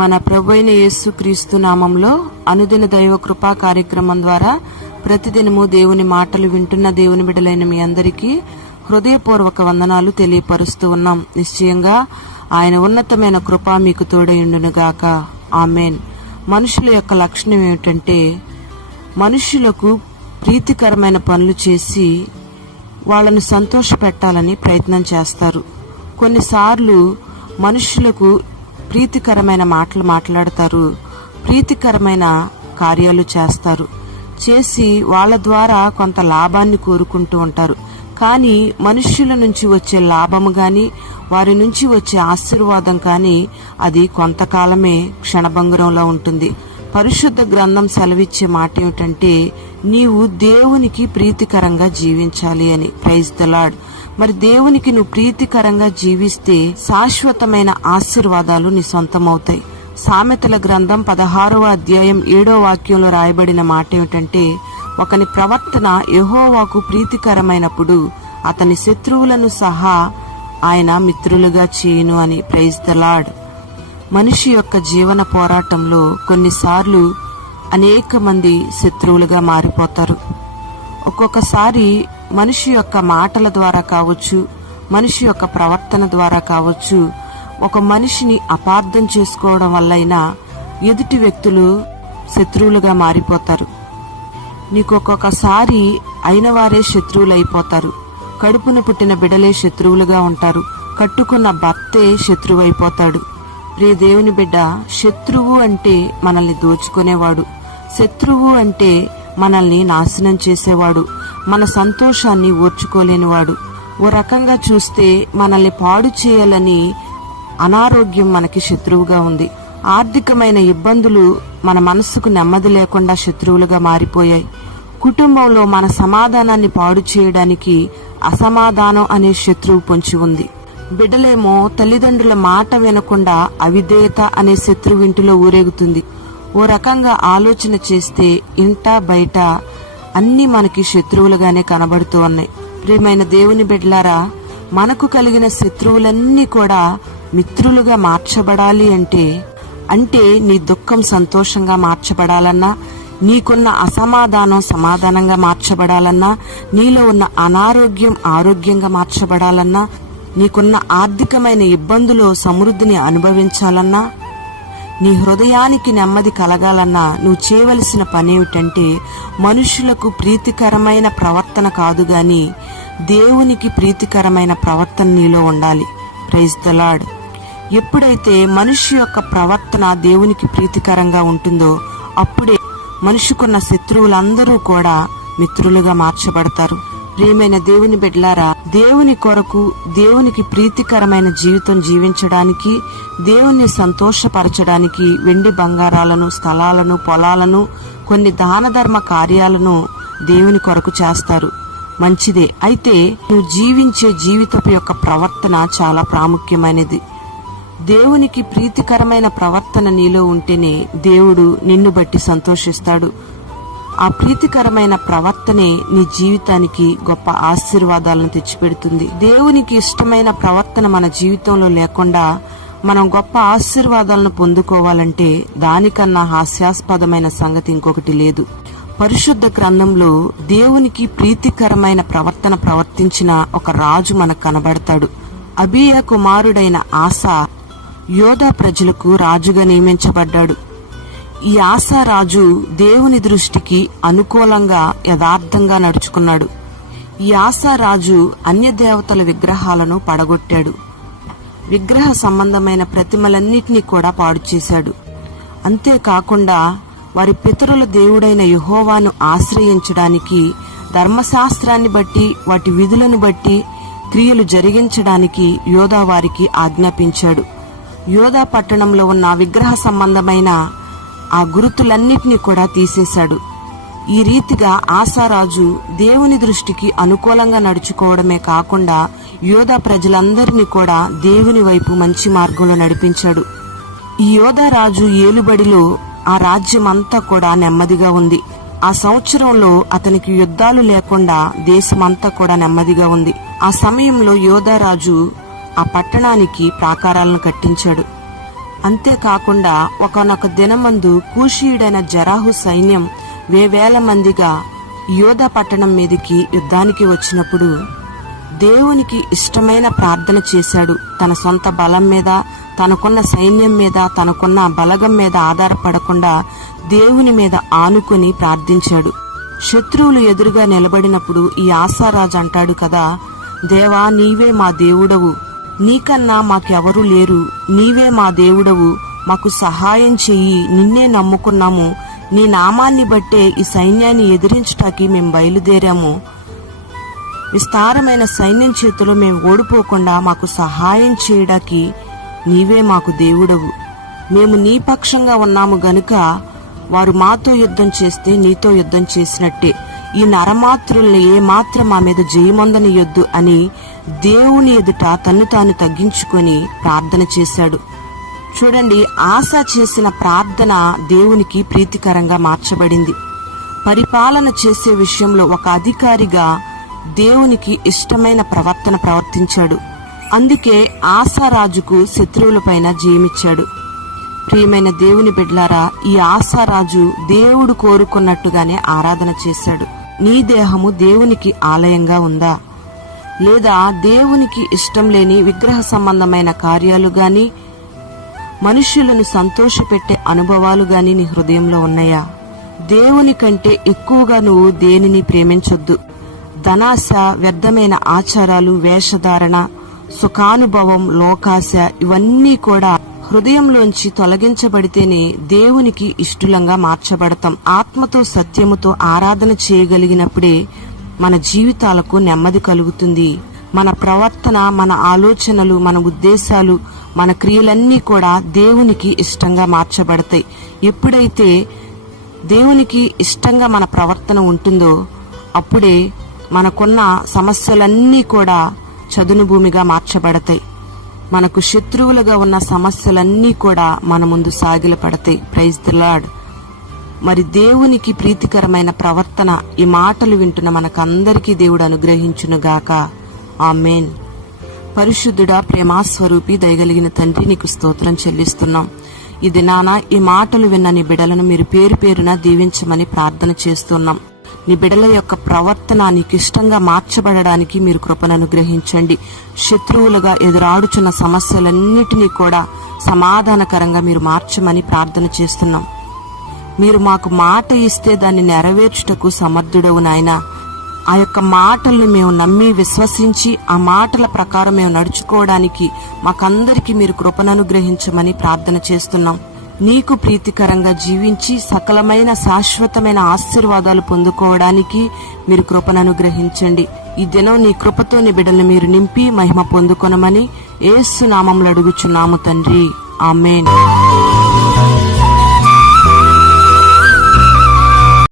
మన ప్రభువైన యేసుక్రీస్తు నామంలో అనుదిన దైవ కృపా కార్యక్రమం ద్వారా ప్రతిదినము దేవుని మాటలు వింటున్న దేవుని బిడ్డలైన మీ అందరికీ హృదయపూర్వక వందనాలు తెలియపరుస్తూ ఉన్నాం. నిశ్చయంగా ఆయన ఉన్నతమైన కృప మీకు తోడయుండునుగాక. ఆమేన్. మనుషుల యొక్క లక్షణం ఏమిటంటే, మనుషులకు ప్రీతికరమైన పనులు చేసి వాళ్ళను సంతోషపెట్టాలని ప్రయత్నం చేస్తారు. కొన్నిసార్లు మనుషులకు ప్రీతికరమైన మాటలు మాట్లాడతారు, ప్రీతికరమైన కార్యాలు చేస్తారు, చేసి వాళ్ళ ద్వారా కొంత లాభాన్ని కోరుకుంటూ ఉంటారు. కానీ మనుష్యుల నుంచి వచ్చే లాభము గాని, వారి నుంచి వచ్చే ఆశీర్వాదం కానీ అది కొంతకాలమే క్షణభంగురంలో ఉంటుంది. పరిశుద్ధ గ్రంథం సెలవిచ్చే మాట ఏమిటంటే, నీవు దేవునికి ప్రీతికరంగా జీవించాలి అని. Praise the lord. మరి దేవునికి నువ్వు ప్రీతికరంగా జీవిస్తే శాశ్వతమైన ఆశీర్వాదాలు నీ సొంతమవుతాయి. సామెతల గ్రంథం 16వ అధ్యాయం 7వ వాక్యంలో రాయబడిన మాట ఏమిటంటే, ఒకని ప్రవర్తన యెహోవాకు ప్రీతికరమైనప్పుడు అతని శత్రువులను సహా ఆయన మిత్రులుగా చేయును అని. Praise the lord. మనిషి యొక్క జీవన పోరాటంలో కొన్నిసార్లు అనేక మంది శత్రువులుగా మారిపోతారు. ఒక్కొక్కసారి మనిషి యొక్క మాటల ద్వారా కావచ్చు, మనిషి యొక్క ప్రవర్తన ద్వారా కావచ్చు, ఒక మనిషిని అపార్థం చేసుకోవడం వల్లైనా ఎదుటి వ్యక్తులు శత్రువులుగా మారిపోతారు. నీకు ఒక్కొక్కసారి అయిన వారే శత్రువులు అయిపోతారు. కడుపున పుట్టిన బిడ్డలే శత్రువులుగా ఉంటారు. కట్టుకున్న భర్తే శత్రువు అయిపోతాడు. ప్రియ దేవుని బిడ్డ, శత్రువు అంటే మనల్ని దోచుకునేవాడు, శత్రువు అంటే మనల్ని నాశనం చేసేవాడు, మన సంతోషాన్ని ఓర్చుకోలేనివాడు. ఓ రకంగా చూస్తే మనల్ని పాడు చేయాలని అనారోగ్యం మనకి శత్రువుగా ఉంది. ఆర్థికమైన ఇబ్బందులు మన మనసుకు నెమ్మది లేకుండా శత్రువులుగా మారిపోయాయి. కుటుంబంలో మన సమాధానాన్ని పాడు చేయడానికి అసమాధానం అనే శత్రువు పొంచి ఉంది. బిడ్డలేమో తల్లిదండ్రుల మాట వినకుండా అవిధేయత అనే శత్రువు ఇంటిలో ఊరేగుతుంది. ఓ రకంగా ఆలోచన చేస్తే ఇంట బయట అన్ని మనకి శత్రువులుగానే కనబడుతూ ఉన్నాయి. ప్రియమైన దేవుని బిడ్డలారా, మనకు కలిగిన శత్రువులన్నీ కూడా మిత్రులుగా మార్చబడాలి అంటే నీ దుఃఖం సంతోషంగా మార్చబడాలన్నా, నీకున్న అసమాధానం సమాధానంగా మార్చబడాలన్నా, నీలో ఉన్న అనారోగ్యం ఆరోగ్యంగా మార్చబడాలన్నా, నీకున్న ఆర్థికమైన ఇబ్బందులు సమృద్ధిని అనుభవించాలన్నా, నీ హృదయానికి నెమ్మది కలగాలన్నా నువ్వు చేయవలసిన పనేమిటంటే, మనుషులకు ప్రీతికరమైన ప్రవర్తన కాదు గాని దేవునికి ప్రీతికరమైన ప్రవర్తన నీలో ఉండాలి. Praise the lord. ఎప్పుడైతే మనిషి యొక్క ప్రవర్తన దేవునికి ప్రీతికరంగా ఉంటుందో అప్పుడే మనిషికున్న శత్రువులందరూ కూడా మిత్రులుగా మార్చబడతారు. ప్రియమైన దేవుని బిడ్డలారా, దేవుని కొరకు దేవునికి ప్రీతికరమైన జీవితం జీవించడానికి, దేవుణ్ణి సంతోషపరచడానికి వెండి బంగారాలను, స్థలాలను, పొలాలను, కొన్ని దాన ధర్మ కార్యాలను దేవుని కొరకు చేస్తారు. మంచిదే. అయితే నువ్వు జీవించే జీవితపు యొక్క ప్రవర్తన చాలా ప్రాముఖ్యమైనది. దేవునికి ప్రీతికరమైన ప్రవర్తన నీలో ఉంటేనే దేవుడు నిన్ను బట్టి సంతోషిస్తాడు. ఆ ప్రీతికరమైన ప్రవర్తనే నీ జీవితానికి గొప్ప ఆశీర్వాదాలను తెచ్చిపెడుతుంది. దేవునికి ఇష్టమైన ప్రవర్తన మన జీవితంలో లేకుండా మనం గొప్ప ఆశీర్వాదాలను పొందుకోవాలంటే దానికన్నా హాస్యాస్పదమైన సంగతి ఇంకొకటి లేదు. పరిశుద్ధ గ్రంథంలో దేవునికి ప్రీతికరమైన ప్రవర్తన ప్రవర్తించిన ఒక రాజు మనకు కనబడతాడు. అబీయ కుమారుడైన ఆసా యోధా ప్రజలకు రాజుగా నియమించబడ్డాడు. ఈ ఆసా రాజు దేవుని దృష్టికి అనుకూలంగా యథార్థంగా నడుచుకున్నాడు. ఈ ఆసా రాజు అన్య దేవతల విగ్రహాలను పడగొట్టాడు. విగ్రహ సంబంధమైన ప్రతిమలన్నిటినీ కూడా పాడు చేశాడు. అంతేకాకుండా వారి పితరుల దేవుడైన యెహోవాను ఆశ్రయించడానికి, ధర్మశాస్త్రాన్ని బట్టి వాటి విధులను బట్టి క్రియలు జరిగించడానికి యోధా వారికి ఆజ్ఞాపించాడు. యోధా పట్టణంలో ఉన్న విగ్రహ సంబంధమైన ఆ గుర్తులన్నిటినీ కూడా తీసేశాడు. ఈ రీతిగా ఆసారాజు దేవుని దృష్టికి అనుకూలంగా నడుచుకోవడమే కాకుండా యోధా ప్రజలందరినీ కూడా దేవుని వైపు మంచి మార్గంలో నడిపించాడు. ఈ యోధా రాజు ఏలుబడిలో ఆ రాజ్యం అంతా కూడా నెమ్మదిగా ఉంది. ఆ సంవత్సరంలో అతనికి యుద్ధాలు లేకుండా దేశమంతా కూడా నెమ్మదిగా ఉంది. ఆ సమయంలో యోధా రాజు ఆ పట్టణానికి ప్రాకారాలను కట్టించాడు. అంతేకాకుండా ఒకానొక దినమందు కూషీయుడైన జరాహు సైన్యం వేవేల మందిగా యోధా పట్టణం మీదికి యుద్ధానికి వచ్చినప్పుడు దేవునికి ఇష్టమైన ప్రార్థన చేశాడు. తన సొంత బలం మీద, తనకున్న సైన్యం మీద, తనకున్న బలగం మీద ఆధారపడకుండా దేవుని మీద ఆనుకొని ప్రార్థించాడు. శత్రువులు ఎదురుగా నిలబడినప్పుడు ఈ ఆసారాజు అంటాడు కదా, దేవా నీవే మా దేవుడవు, నీకన్నా మాకెవరూ లేరు, నీవే మా దేవుడవు, మాకు సహాయం చెయ్యి, నిన్నే నమ్ముకున్నాము, నీ నామాన్ని బట్టే ఈ సైన్యాన్ని ఎదిరించటానికి మేము బయలుదేరాము, విస్తారమైన సైన్యం చేతిలో మేము ఓడిపోకుండా మాకు సహాయం చేయడానికి నీవే మాకు దేవుడవు, మేము నీ పక్షంగా ఉన్నాము గనుక వారు మాతో యుద్ధం చేస్తే నీతో యుద్ధం చేసినట్టే, ఈ నరమాత్రుల్ని ఏమాత్రం మా మీద జయమొందనియొద్దు అని దేవుని ఎదుట తన్ను తాను తగ్గించుకొని ప్రార్థన చేశాడు. చూడండి, ఆశ చేసిన ప్రార్థన దేవునికి ప్రీతికరంగా మార్చబడింది. పరిపాలన చేసే విషయంలో ఒక అధికారిగా దేవునికి ఇష్టమైన ప్రవర్తన ప్రవర్తించాడు. అందుకే ఆసారాజుకు శత్రువులపైన జయమిచ్చాడు. ప్రియమైన దేవుని బిడ్డలారా, ఈ ఆసారాజు దేవుడు కోరుకున్నట్టుగానే ఆరాధన చేశాడు. నీ దేహము దేవునికి ఆలయంగా ఉందా? లేదా దేవునికి ఇష్టం లేని విగ్రహ సంబంధమైన కార్యాలు గాని, మనుష్యులను సంతోషపెట్టే అనుభవాలు గాని నీ హృదయంలో ఉన్నాయా? దేవుని కంటే ఎక్కువగా నువ్వు దేనిని ప్రేమించొద్దు. ధనాశ, వ్యర్థమైన ఆచారాలు, వేషధారణ, సుఖానుభవం, లోకాశ ఇవన్నీ కూడా హృదయంలోంచి తొలగించబడితేనే దేవునికి ఇష్టలంగా మార్చబడతాం. ఆత్మతో సత్యముతో ఆరాధన చేయగలిగినప్పుడే మన జీవితాలకు నెమ్మది కలుగుతుంది. మన ప్రవర్తన, మన ఆలోచనలు, మన ఉద్దేశాలు, మన క్రియలన్నీ కూడా దేవునికి ఇష్టంగా మార్చబడతాయి. ఎప్పుడైతే దేవునికి ఇష్టంగా మన ప్రవర్తన ఉంటుందో అప్పుడే మనకున్న సమస్యలన్నీ కూడా చదును భూమిగా మార్చబడతాయి. మనకు శత్రువులుగా ఉన్న సమస్యలన్నీ కూడా మన ముందు సాగిలపడతాయి. Praise the lord. మరి దేవునికి ప్రీతికరమైన ప్రవర్తన ఈ మాటలు వింటున్న మనకందరికీ దేవుడు అనుగ్రహించునుగాక. ఆమేన్. పరిశుద్ధుడా, ప్రేమాస్వరూపి, దయగలిగిన తండ్రి, నీకు స్తోత్రం చెల్లిస్తున్నాం. ఈ దినాన ఈ మాటలు విన్న నీ బిడలను మీరు పేరు పేరున దీవించమని ప్రార్థన చేస్తున్నాం. నీ బిడల యొక్క ప్రవర్తన నీకు ఇష్టంగా మార్చబడడానికి మీరు కృపను అనుగ్రహించండి. శత్రువులుగా ఎదురాడుచున్న సమస్యలన్నిటినీ కూడా సమాధానకరంగా మీరు మార్చమని ప్రార్థన చేస్తున్నాం. మీరు మాకు మాట ఇస్తే దాన్ని నెరవేర్చుటకు సమర్థుడవు నాయనా. ఆ యొక్క మాటల్ని మేము నమ్మి విశ్వసించి ఆ మాటల ప్రకారం మేము నడుచుకోవడానికి మాకందరికీ మీరు కృపను అనుగ్రహించమని ప్రార్థన చేస్తున్నాం. నీకు ప్రీతికరంగా జీవించి సకలమైన శాశ్వతమైన ఆశీర్వాదాలు పొందుకోవడానికి మీరు కృపను అనుగ్రహించండి. ఈ దినం నీ కృపతో నీ బిడ్డలు మీరు నింపి మహిమ పొందుకొనమని యేసు నామములో అడుగుచున్నాము తండ్రి. ఆమేన్.